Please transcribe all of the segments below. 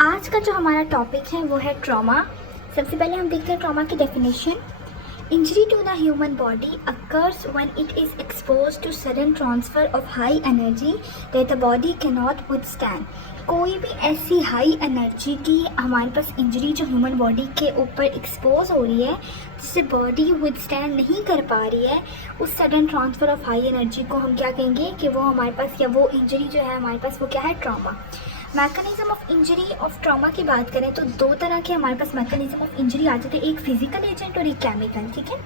आज का जो हमारा टॉपिक है वो है ट्रॉमा। सबसे पहले हम देखते हैं ट्रॉमा की definition. Injury to the human body occurs when it is exposed to sudden transfer of high energy that the body can not withstand. कोई भी ऐसी हाई एनर्जी की हमारे पास इंजरी जो ह्यूमन बॉडी के ऊपर एक्सपोज हो रही है, जिससे बॉडी विथस्टैंड नहीं कर पा रही है, उस sudden transfer of high energy को हम क्या कहेंगे कि वो हमारे पास, या वो इंजरी जो है हमारे पास, वो क्या है? Trauma. Mechanism of injury of trauma की बात करें तो दो तरह के हमारे पास मैकेनिज्म ऑफ इंजरी आ जाते हैं, एक फिजिकल एजेंट और एक केमिकल। ठीक है,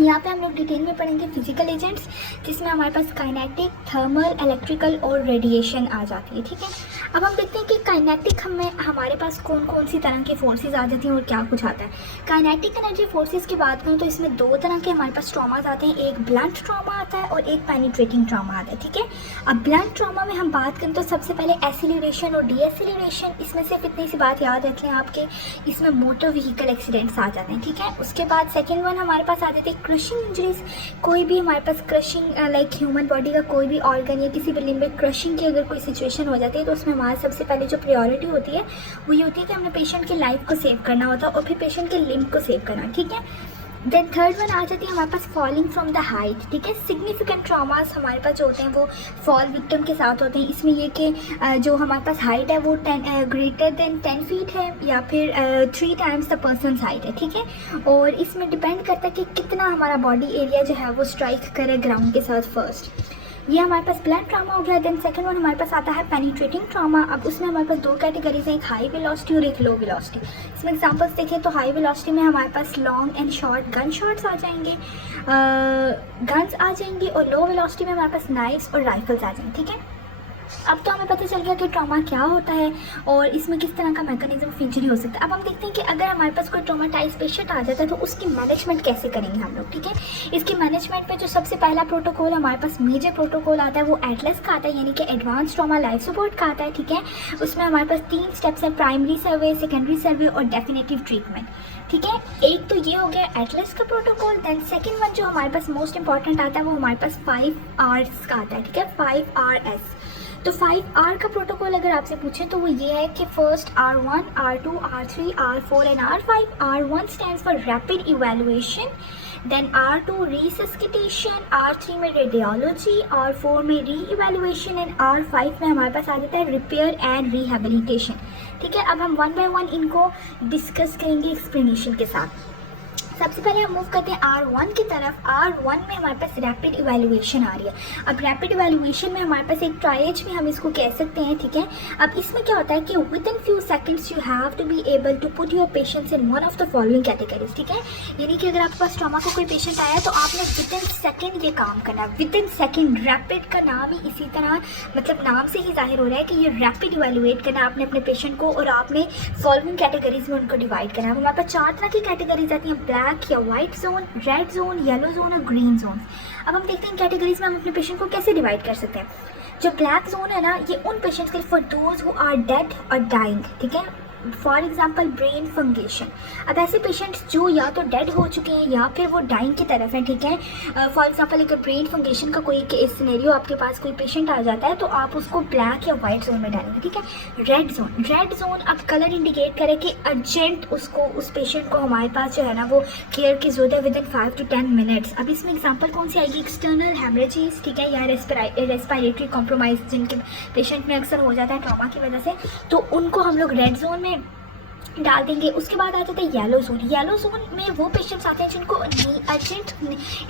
यहाँ पे हम लोग डिटेल में पढ़ेंगे फिजिकल एजेंट्स, जिसमें हमारे पास काइनेटिक, थर्मल, इलेक्ट्रिकल और रेडिएशन आ जाती है। ठीक है, अब हम देखते हैं कि काइनेटिक हमें हमारे पास कौन कौन सी तरह के फोर्सेस आ जाती हैं और क्या कुछ आता है। काइनेटिक एनर्जी फोर्सेस की बात करूँ तो इसमें दो तरह के हमारे पास ट्रॉमास आते हैं, एक ब्लंट ट्रॉमा आता है और एक पेनिट्रेटिंग ट्रॉमा आता है। ठीक है, अब ब्लंट ट्रॉमा में हम बात करें तो सबसे पहले एसिलरेशन और डीएसिलरेशन, इसमें सिर्फ इतनी सी बात याद रख लें आपके, इसमें मोटर व्हीकल एक्सीडेंट्स आ जाते हैं। ठीक है, उसके बाद सेकेंड वन हमारे पास आ जाते हैं क्रशिंग इंजरीज। कोई भी हमारे पास क्रशिंग, लाइक ह्यूमन बॉडी का कोई भी ऑर्गन या किसी भी लिम्ब में क्रशिंग की अगर कोई सिचुएशन हो जाती है तो उसमें हमारी सबसे पहले जो प्रायोरिटी होती है वो ये होती है कि हमने पेशेंट की लाइफ को सेव करना होता है और फिर पेशेंट के लिम्ब को सेव करना। ठीक है, देन थर्ड वन आ जाती है हमारे पास फॉलिंग फ्रॉम द हाइट। ठीक है, सिग्निफिकेंट ट्रॉमास हमारे पास जो होते हैं वो फॉल विक्टिम के साथ होते हैं। इसमें ये कि जो हमारे पास हाइट है वो ग्रेटर देन 10 फीट है या फिर 3 टाइम्स द पर्सन हाइट है। ठीक है, और इसमें डिपेंड करता है कि कितना हमारा बॉडी एरिया जो है वो स्ट्राइक करे ग्राउंड के साथ फर्स्ट। ये हमारे पास ब्लंट ट्रॉमा हो गया। देन सेकंड वन हमारे पास आता है पेनिट्रेटिंग ट्रॉमा। अब उसमें हमारे पास दो कैटेगरीज हैं, एक हाई वेलोसिटी और एक लो वेलोसिटी। इसमें एग्जांपल्स देखें तो हाई वेलोसिटी में हमारे पास long and short gun shots आ जाएंगे, गन्स आ जाएंगी, और लो वेलोसिटी में हमारे पास नाइफ्स और राइफल्स आ जाएंगे। ठीक है, अब तो हमें पता चल गया कि ट्रॉमा क्या होता है और इसमें किस तरह का मैकेनिज्म ऑफ इंजरी हो सकता है। अब हम देखते हैं कि अगर हमारे पास कोई ट्रॉमाटाइज पेशेंट आ जाता है तो उसकी मैनेजमेंट कैसे करेंगे हम लोग। ठीक है, इसकी मैनेजमेंट में जो सबसे पहला प्रोटोकॉल हमारे पास मेजर प्रोटोकॉल आता है वो एटलस का आता है, यानी कि एडवांस ट्रॉमा लाइफ सपोर्ट का आता है। ठीक है, उसमें हमारे पास 3 स्टेप्स हैं, प्राइमरी सर्वे, सेकेंडरी सर्वे और डेफिनेटिव ट्रीटमेंट। ठीक है, एक तो ये हो गया एटलस का प्रोटोकॉल। देन सेकेंड वन जो हमारे पास मोस्ट इंपॉर्टेंट आता है वो हमारे पास 5 Rs का आता है। ठीक है, 5 RS। तो 5R का प्रोटोकॉल अगर आपसे पूछे तो वो ये है कि first R1, R2, R3, R4 and R5। R1 stands for rapid evaluation, then R2 resuscitation, R3 में रेडियोलॉजी, R4 में री इवैल्यूएशन एंड R5 में हमारे पास आ जाता है रिपेयर एंड रिहेबिलिटेशन। ठीक है, अब हम वन बाय वन इनको डिस्कस करेंगे एक्सप्लेनेशन के साथ। सबसे पहले हम मूव करते हैं R1 की तरफ। R1 में हमारे पास रैपिड इवैल्यूएशन आ रही है। अब रैपिड इवैल्यूएशन में हमारे पास एक ट्रायज भी हम इसको कह सकते हैं। ठीक है, अब इसमें क्या होता है कि within few seconds you have to be able to put your patients in one of the following categories. ठीक है, यानी कि अगर आपके पास ट्रॉमा का कोई पेशेंट आया तो आपने विद इन सेकेंड ये काम करना है। विद इन सेकेंड, रैपिड का नाम ही इसी तरह, मतलब नाम से ही जाहिर हो रहा है कि ये रैपिड इवैल्यूएट करना है आपने अपने पेशेंट को, और आपने फॉलोइंग कैटेगरीज में उनको डिवाइड करना है। हमारे पास 4 तरह की कैटेगरीज आती हैं, ब्लैक या white zone, red zone, yellow zone और ग्रीन जोन। अब हम देखते हैं कैटेगरीज में हम अपने पेशेंट को कैसे डिवाइड कर सकते हैं। जो ब्लैक जोन है ना, ये उन पेशेंट्स के लिए for those who are dead और डाइंग। ठीक है, फॉर एग्जाम्पल ब्रेन फंगेशन। अब ऐसे पेशेंट्स जो या तो डेड हो चुके हैं या फिर वो डाइंग की तरफ हैं। ठीक है, फॉर एग्जाम्पल अगर ब्रेन फंगेशन का कोई केस सिनेरियो आपके पास कोई पेशेंट आ जाता है तो आप उसको ब्लैक या वाइट जोन में डालेंगे। ठीक है, रेड जोन, रेड जोन अब कलर इंडिकेट करे कि अर्जेंट उसको, उस पेशेंट को हमारे पास जो है ना वो केयर की जरूरत है विद इन 5 to 10 मिनट्स। अब इसमें एग्जाम्पल कौन सी आएगी? External haemorrhages. ठीक है, या रेस्पिरेटरी कॉम्प्रोमाइज जिनके पेशेंट में अक्सर हो जाता है ट्रॉमा की वजह से, तो उनको हम लोग रेड जोन में डाल देंगे। उसके बाद आ जाता है येलो जोन। येलो जोन में वो पेशेंट्स आते हैं जिनको अर्जेंट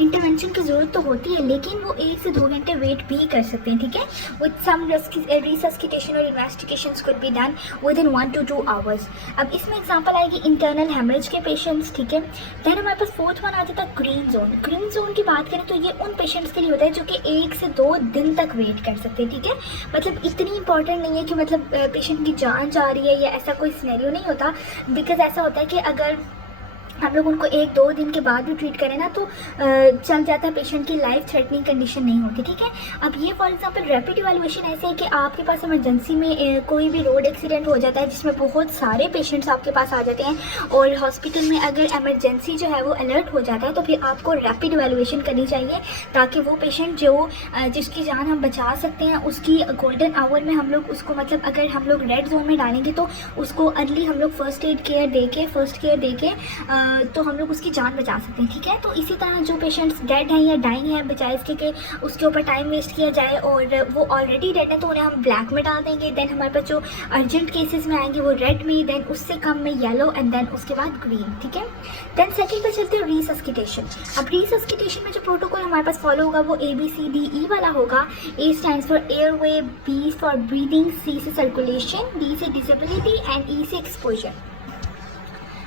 इंटरवेंशन की ज़रूरत तो होती है लेकिन वो 1 से 2 घंटे वेट भी कर सकते हैं। ठीक है, विद सम रिसस्किटेशन और investigations could be done with in 1 to 2 hours. अब इसमें एग्जांपल आएगी इंटरनल हेमरेज के पेशेंट्स। ठीक है, देन हमारे पास 4th वन आ जाता है ग्रीन जोन। ग्रीन जोन की बात करें तो ये उन पेशेंट्स के लिए होता है जो कि 1 से 2 दिन तक वेट कर सकते हैं। ठीक है, मतलब इतनी इंपॉर्टेंट नहीं है कि मतलब पेशेंट की जान जा रही है या ऐसा कोई सिनेरियो नहीं होता, बिकॉज ऐसा होता है कि अगर हम लोग उनको 1-2 दिन के बाद भी ट्रीट करें ना तो चल जाता है, पेशेंट की लाइफ थ्रेटनिंग कंडीशन नहीं होती, ठीक है। अब ये फॉर एग्जांपल रैपिड इवैल्यूएशन ऐसे है कि आपके पास इमरजेंसी में कोई भी रोड एक्सीडेंट हो जाता है जिसमें बहुत सारे पेशेंट्स आपके पास आ जाते हैं और हॉस्पिटल में अगर इमरजेंसी जो है वो अलर्ट हो जाता है तो फिर आपको रैपिड इवैल्यूएशन करनी चाहिए ताकि वो पेशेंट जो जिसकी जान हम बचा सकते हैं उसकी गोल्डन आवर में हम लोग उसको, मतलब अगर हम लोग रेड जोन में डालेंगे तो उसको अर्ली हम लोग फर्स्ट केयर दे के तो हम लोग उसकी जान बचा सकते हैं, ठीक है। तो इसी तरह जो पेशेंट्स डेड हैं या डाइंग हैं, बजाय इसके कि उसके ऊपर टाइम वेस्ट किया जाए और वो ऑलरेडी डेड है तो उन्हें हम ब्लैक में डाल देंगे। देन हमारे पास जो अर्जेंट केसेस में आएंगे वो रेड में, देन उससे कम में येलो एंड देन उसके बाद ग्रीन, ठीक है। देन सेकंड पे चलते हैं रिसस्किटेशन। अब रिसस्किटेशन में जो प्रोटोकॉल हमारे पास फॉलो होगा वो ABCDE वाला होगा। A stands for airway, B for breathing, C से सर्कुलेशन, D से डिसेबिलिटी एंड E से एक्सपोजर।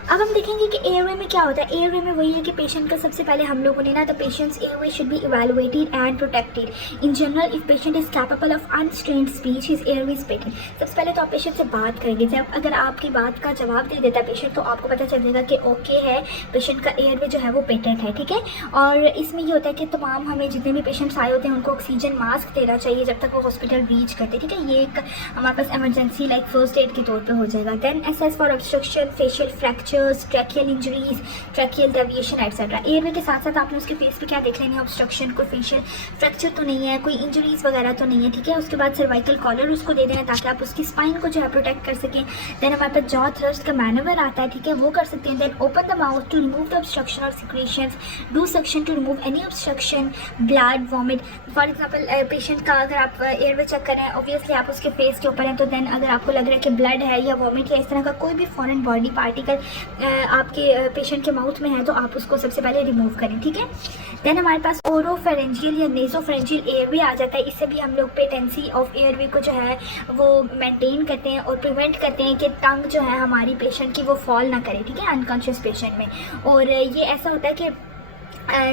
अब हम देखेंगे कि एयरवे में क्या होता है। एयरवे में वही है कि पेशेंट का सबसे पहले हम लोगों ने ना the patients airway should be evaluated and protected in general if patient is capable of unstrained speech his airway is patent. सबसे पहले तो आप पेशेंट से बात करेंगे, जब अगर आपकी बात का जवाब दे देता है पेशेंट तो आपको पता चल जाएगा कि ओके है, पेशेंट का एयरवे जो है वो पेटेंट है, ठीक है। और इसमें ये होता है कि तमाम हमें जितने भी पेशेंट्स आए होते हैं उनको ऑक्सीजन मास्क देना चाहिए जब तक वो हॉस्पिटल रीच करते, ठीक है। ये एक हमारे पास एमरजेंसी लाइक फर्स्ट एड के तौर पर हो जाएगा। Then assess for obstruction, facial fractures, tracheal injuries, tracheal deviation etcetera. Airway के साथ साथ आपने उसके फेस पे क्या देख लेना है, ऑब्स्ट्रक्शन, कोई फेशियल फ्रैक्चर तो नहीं है, कोई इंजरीज वगैरह तो नहीं है, ठीक है। उसके बाद सर्वाइकल कॉलर उसको दे देना ताकि आप उसकी स्पाइन को जो है प्रोटेक्ट कर सकें। देन हमारे पास जॉ थ्रस्ट का मैनवर आता है, ठीक है, वो कर सकते हैं। Then open the mouth to remove the obstruction और secretions, do suction to remove any obstruction, blood, vomit. For example patient का अगर आप एयरवे चेक करें, ऑब्वियसली आप उसके फेस के ऊपर हैं तो देन अगर आपको लग रहा है कि ब्लड है या वॉमिट या इस तरह का कोई भी फॉरेन बॉडी पार्टिकल आपके पेशेंट के माउथ में है तो आप उसको सबसे पहले रिमूव करें, ठीक है। देन हमारे पास ओरोफेरेंजियल या नेसोफेरेंजियल एयरवे आ जाता है। इससे भी हम लोग पेटेंसी ऑफ एयरवे को जो है वो मेंटेन करते हैं और प्रिवेंट करते हैं कि टंग जो है हमारी पेशेंट की वो फॉल ना करे, ठीक है, अनकॉन्शियस पेशेंट में। और ये ऐसा होता है कि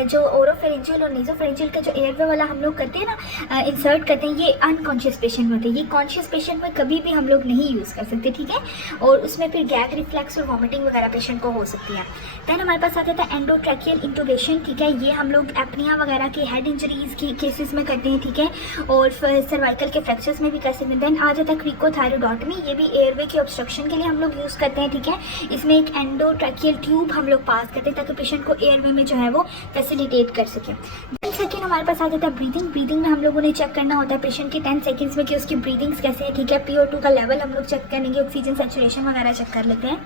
जो ओरोफेरेंजियल और नेसोफेरेंजियल का जो एयरवे वाला हम लोग करते हैं ना, इंसर्ट करते हैं, ये अनकॉन्शियस पेशेंट में होते हैं। ये कॉन्शियस पेशेंट में कभी भी हम लोग नहीं यूज़ कर सकते, ठीक है। और उसमें फिर गैग रिफ्लेक्स और वॉमिटिंग वगैरह पेशेंट को हो सकती है। देन हमारे पास आता था एंडोट्रैकियल इंटूबेशन, ठीक है। ये हम लोग एपनिया वगैरह के हेड इंजरीज की केसेस में करते हैं, ठीक है, और सर्वाइकल के फ्रैक्चर्स में भी कर सकते हैं। देन आ जाता है क्रिकोथायरोडोटमी, ये भी एयरवे के ऑब्स्ट्रक्शन के लिए हम लोग यूज़ करते हैं, ठीक है। इसमें एक एंडोट्रैकियल ट्यूब हम लोग पास करते हैं ताकि पेशेंट को एयरवे में जो है वो फैसिलिटेट कर सके। 10 सेकेंड हमारे पास आ जाता है ब्रीदिंग में हम लोगों ने चेक करना होता है पेशेंट के 10 सेकेंड्स में कि उसकी ब्रीदिंग्स कैसे है, ठीक है। PO2 का लेवल हम लोग चेक करेंगे, ऑक्सीजन सैचुरेशन वगैरह चेक कर लेते हैं।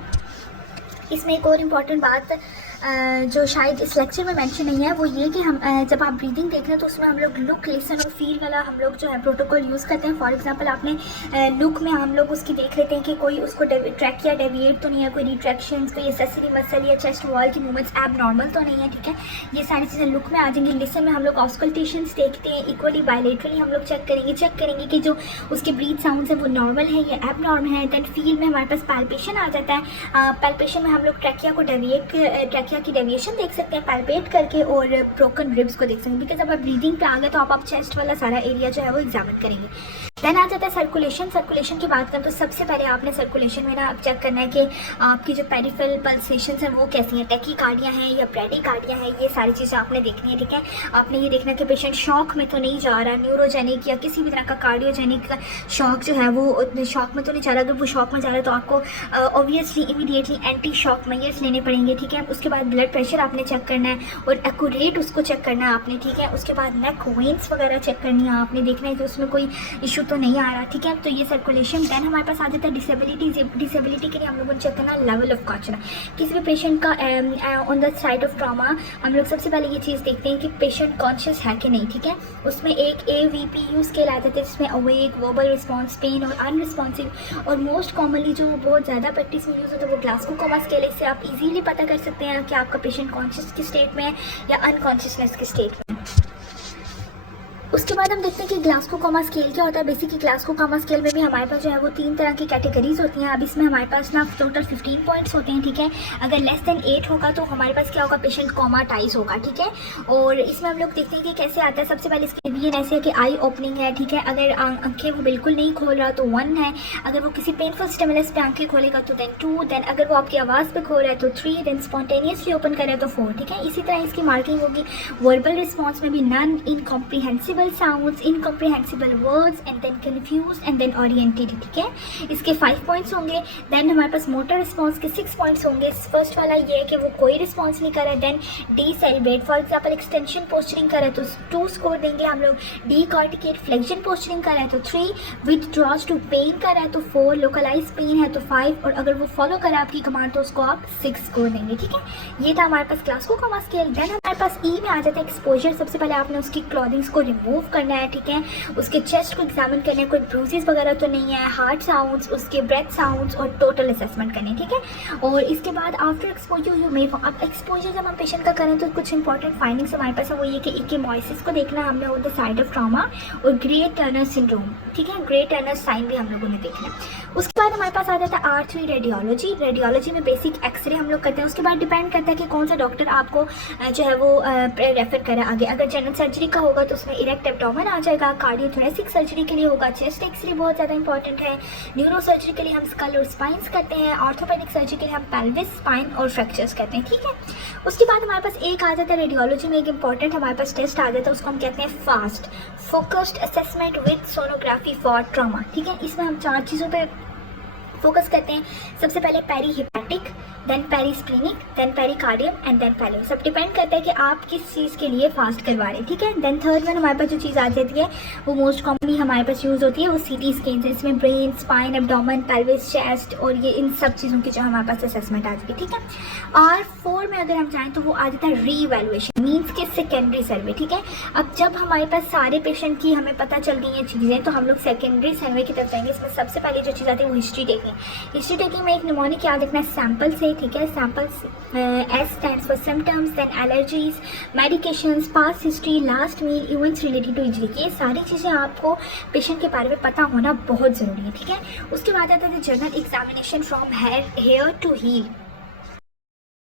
इसमें एक और इम्पॉर्टेंट बात जो शायद इस लेक्चर में मेंशन नहीं है वो ये कि हम जब आप ब्रीदिंग देख रहे हैं तो उसमें हम लोग लुक, लिसन और फील वाला हम लोग जो है प्रोटोकॉल यूज़ करते हैं। फॉर एग्जांपल आपने लुक में हम लोग उसकी देख लेते हैं कि कोई उसको ट्रैक या डेविएट तो नहीं है, कोई रिट्रैक्शन, कोई एसेसरी मसल या चेस्ट वॉल की मूवमेंट्स एब नॉर्मल तो नहीं है, ठीक है। ये सारी चीज़ें लुक में आ जाएंगी। लिसन में हम लोग ऑस्कल्टेशंस देखते हैं, इक्वली बायलेटरली हम लोग चेक करेंगे कि जो उसके ब्रीथ साउंड्स है वो नॉर्मल है या एब नॉर्मल है। देन फील में हमारे पास पैल्पेशन आ जाता है। पैल्पेशन में हम लोग ट्रैकिया की डेविएशन देख सकते हैं पैल्पेट करके और ब्रोकन रिब्स को देख सकते हैं, बिकॉज अब आप ब्रीदिंग पे आ गए तो आप चेस्ट वाला सारा एरिया जो है वो एग्जामिन करेंगे। देन आ जाता है सर्कुलेशन की बात करें तो सबसे पहले आपने सर्कुलेशन में ना आप चेक करना है कि आपकी जो पेरिफेरल पल्सेशंस हैं वो कैसी हैं, टैकीकार्डिया है या ब्रैडीकार्डिया है, ये सारी चीज़ें आपने देखनी है, ठीक है। आपने ये देखना है कि पेशेंट शॉक में तो नहीं जा रहा, न्यूरोजेनिक या किसी भी तरह का कार्डियोजेनिक शॉक जो है वो शॉक में तो नहीं जा रहा। अगर वो शॉक में जा रहा है तो आपको obviously immediately anti shock measures लेने पड़ेंगे, ठीक है। उसके बाद ब्लड प्रेशर आपने चेक करना है और एक्यूरेट उसको चेक करना है आपने, ठीक है। उसके बाद नेक वेन्स वगैरह चेक करनी है आपने, देखना है कि उसमें कोई इशू तो नहीं आ रहा, ठीक है। तो ये सर्कुलेशन। देन हमारे पास आ जाता है डिसेबिलिटी के लिए हम लोगों ने चेक करना लेवल ऑफ कॉन्शियस। किसी भी पेशेंट का on the side of trauma हम लोग सबसे पहले ये चीज़ देखते हैं कि पेशेंट कॉन्शियस है कि नहीं, ठीक है। उसमें एक AVPU स्केल आ जाता है जिसमें अवेक, वर्बल रिस्पॉन्स, पेन और अनरिस्पॉन्सिव। और मोस्ट कॉमनली जो बहुत ज़्यादा प्रैक्टिस में यूज़ होता है वो ग्लासगो कोमा स्केल है। इससे आप इजीली पता कर सकते हैं कि आपका पेशेंट कॉन्शियस की स्टेट में है या अनकॉन्शियसनेस की स्टेट में। उसके बाद हम देखते हैं कि ग्लास्को कोमा स्केल क्या होता है। बेसिकली ग्लास्को कोमा स्केल में भी हमारे पास जो है वो 3 तरह की कैटेगरीज होती हैं। अब इसमें हमारे पास ना टोटल 15 पॉइंट्स होते हैं, ठीक है। अगर लेस देन 8 होगा तो हमारे पास क्या होगा, पेशेंट कोमाटाइज होगा, ठीक है। और इसमें हम लोग देखते हैं कि कैसे आता है। सबसे पहले इसके लिए ऐसे है कि आई ओपनिंग है, ठीक है। अगर आंखें वो बिल्कुल नहीं खोल रहा तो 1 है। अगर वो किसी पेनफुल स्टिमुलस पे आंखें खोलेगा तो देन 2, देन अगर वो आपकी आवाज़ पे खोल रहा है तो 3, देन स्पॉन्टेनियसली ओपन कर रहा है तो 4, ठीक है। इसी तरह इसकी मार्किंग होगी वर्बल रिस्पॉन्स में भी none, incomprehensible sounds, incomprehensible words and then confused and then oriented, ठीक है। इसके 5 पॉइंट्स होंगे। देन हमारे पास मोटर रिस्पॉन्स के 6 पॉइंट्स होंगे। फर्स्ट वाला ये है कि वो कोई रिस्पॉन्स नहीं कर रहा है। Then decerebrate, for example extension posturing कर रहा है तो 2 स्कोर देंगे हम लोग। डी कॉर्टिकेट फ्लेक्शन पोस्चरिंग कर रहा है तो 3, विथड्रॉज टू पेन कर रहा है तो 4, लोकलाइज पेन है तो 5, और अगर वो फॉलो करे आपकी कमांड तो उसको आप 6 स्कोर देंगे, ठीक है। ये था हमारे पास ग्लास्को कोमा स्केल। देन हमारे पास ई में आ जाता है एक्सपोजर। सबसे पहले आपने उसकी क्लॉथिंग्स को रिमूव करना है, ठीक है। उसके चेस्ट को एग्जामिन करना है, कोई ब्रूजेस वगैरह तो नहीं है, हार्ट साउंड्स, उसके ब्रेथ साउंड्स और टोटल असेसमेंट करने, ठीक है। और इसके बाद आफ्टर एक्सपोजर यू मे, अब एक्सपोजर जब हम पेशेंट का करें तो कुछ इंपॉर्टेंट फाइंडिंग्स हमारे पास है। वो ये कि इक्कीमोसिस को देखना है हमने on the side of trauma, और ग्रे टर्नर सिंड्रोम, ठीक है। ग्रे टर्नर साइन भी हम लोगों ने देखना है। उसके बाद हमारे पास आ जाता है R3 रेडियोलॉजी। रेडियोलॉजी में बेसिक एक्सरे हम लोग करते हैं। उसके बाद डिपेंड करता है कि कौन सा डॉक्टर आपको जो है वो रेफर करे आगे। अगर जनरल सर्जरी का होगा तो उसमें इरेक्ट एब्डोमेन आ जाएगा। कार्डियोथोरेसिक सर्जरी के लिए होगा चेस्ट एक्सरे, बहुत ज़्यादा इंपॉर्टेंट है। न्यूरो सर्जरी के लिए हम स्कल और स्पाइंस करते हैं। ऑर्थोपेडिक सर्जरी के लिए हम पेल्विस, स्पाइन और फ्रैक्चर्स करते हैं, ठीक है। उसके बाद हमारे पास एक आ जाता है रेडियोलॉजी में एक इंपॉर्टेंट हमारे पास टेस्ट आ जाता है, उसको हम कहते हैं fast focused assessment with sonography for trauma, ठीक है। इसमें हम 4 चीज़ों पे फोकस करते हैं। सबसे पहले perihepatic, then perisplenic, then pericardium and then पैलो। सब डिपेंड करता है कि आप किस चीज़ के लिए फास्ट करवा रहे हैं, ठीक है। देन थर्ड वन हमारे पास जो चीज़ आ जाती है वो मोस्ट कॉमनली हमारे पास यूज़ होती है, वो सीटी स्कैन है। इसमें brain, spine, abdomen, pelvis, chest और ये इन सब चीज़ों की जो हमारे पास असेसमेंट आ जाती है, ठीक है। और 4 में अगर हम चाहें तो वो आ जाता है रीवैल्यूएशन, मीन्स के सेकेंडरी सर्वे, ठीक है। अब जब हमारे पास सारे पेशेंट की हमें पता चल गई हैं चीज़ें तो हम लोग सेकेंडरी सर्वे की तरफ जाएंगे। इसमें सबसे पहले जो चीज़ आती है वो हिस्ट्री टेकिंग। हिस्ट्री टेकिंग में एक निमोनिक याद रखना है सैम्पल से, ठीक है। Samples S stands for symptoms, then allergies, medications, past history, last meal, events related to injury। ये सारी चीज़ें आपको पेशेंट के बारे में पता होना बहुत ज़रूरी है, ठीक है। उसके बाद आता है general examination from hair to heel.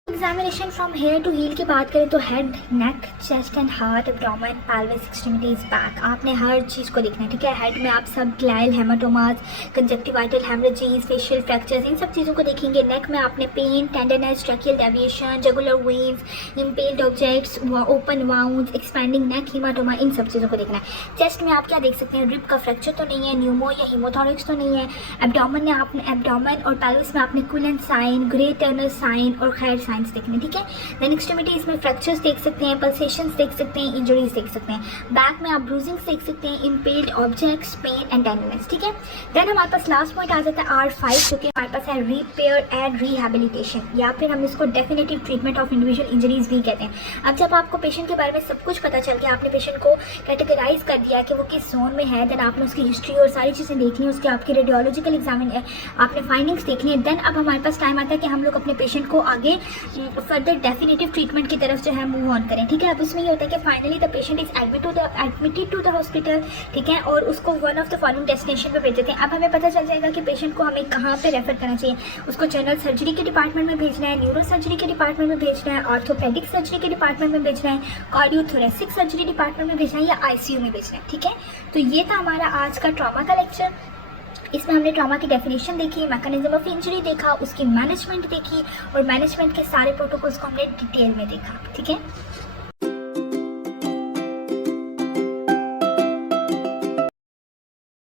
Examination from hair to heel की बात करें तो head, neck, chest and heart, abdomen, pelvis, extremities, back, आपने हर चीज़ को देखना है, ठीक है। हेड में आप सब ग्लाइल haematomas, conjunctival haemorrhages, facial fractures, इन सब चीज़ों को देखेंगे। नेक में आपने pain, tenderness, tracheal deviation, jugular veins, impaled objects, open wounds, expanding neck, haematoma, इन सब चीज़ों को देखना है। चेस्ट में आप क्या देख सकते हैं, रिब का फ्रैक्चर तो नहीं है, न्यूमो या हीमोथोरिक्स तो नहीं है। एब्डोमेन में आपने एब्डोमेन और पेल्विस में आपने coolant sign, grey Turner sign और खैर साइंस देखने, ठीक है। देन एक्सट्रीमिटीज में फ्रैक्चर्स देख सकते हैं, पल्सेशंस देख सकते हैं, इंजरीज देख सकते हैं। बैक में आप ब्रूजिंग्स देख सकते हैं, impaled objects, pain and tenderness, ठीक है। देन हमारे पास लास्ट पॉइंट आ जाता है R5, जो कि हमारे पास है रिपेयर एंड रिहैबिलिटेशन, या फिर हम इसको definitive treatment of individual injuries भी कहते हैं। अब जब आपको पेशेंट के बारे में सब कुछ पता चल गया, आपने पेशेंट को कैटेगराइज कर दिया कि वो किस जोन में है, देन आपने उसकी हिस्ट्री और सारी चीज़ें देखनी है, उसके आपकी रेडियोलॉजिकल एग्जामिन आपने फाइंडिंग्स देखनी है। देन अब हमारे पास टाइम आता है कि हम लोग अपने पेशेंट को आगे फर्दर डेफिनेटिव ट्रीटमेंट की तरफ जो है मूव ऑन करें, ठीक है। अब उसमें ये होता है कि finally the patient is admitted to the hospital, ठीक है, और उसको one of the following destination पे भेज देते हैं। अब हमें पता चल जाएगा कि पेशेंट को हमें कहाँ पे रेफर करना चाहिए। उसको जनरल सर्जरी के डिपार्टमेंट में भेजना है, न्यूरो सर्जरी के डिपार्टमेंट में भेजना है, ऑर्थोपेडिक सर्जरी के डिपार्टमेंट में भेजना है, कार्डियोथोरेसिक सर्जरी डिपार्टमेंट में भेजना है या ICU में भेजना है, ठीक है। तो ये था हमारा आज का ट्रॉमा का लेक्चर। इसमें हमने ट्रॉमा की डेफिनेशन देखी, मैकेनिज्म ऑफ इंजरी देखा, उसकी मैनेजमेंट देखी और मैनेजमेंट के सारे प्रोटोकॉल्स को हमने डिटेल में देखा, ठीक है।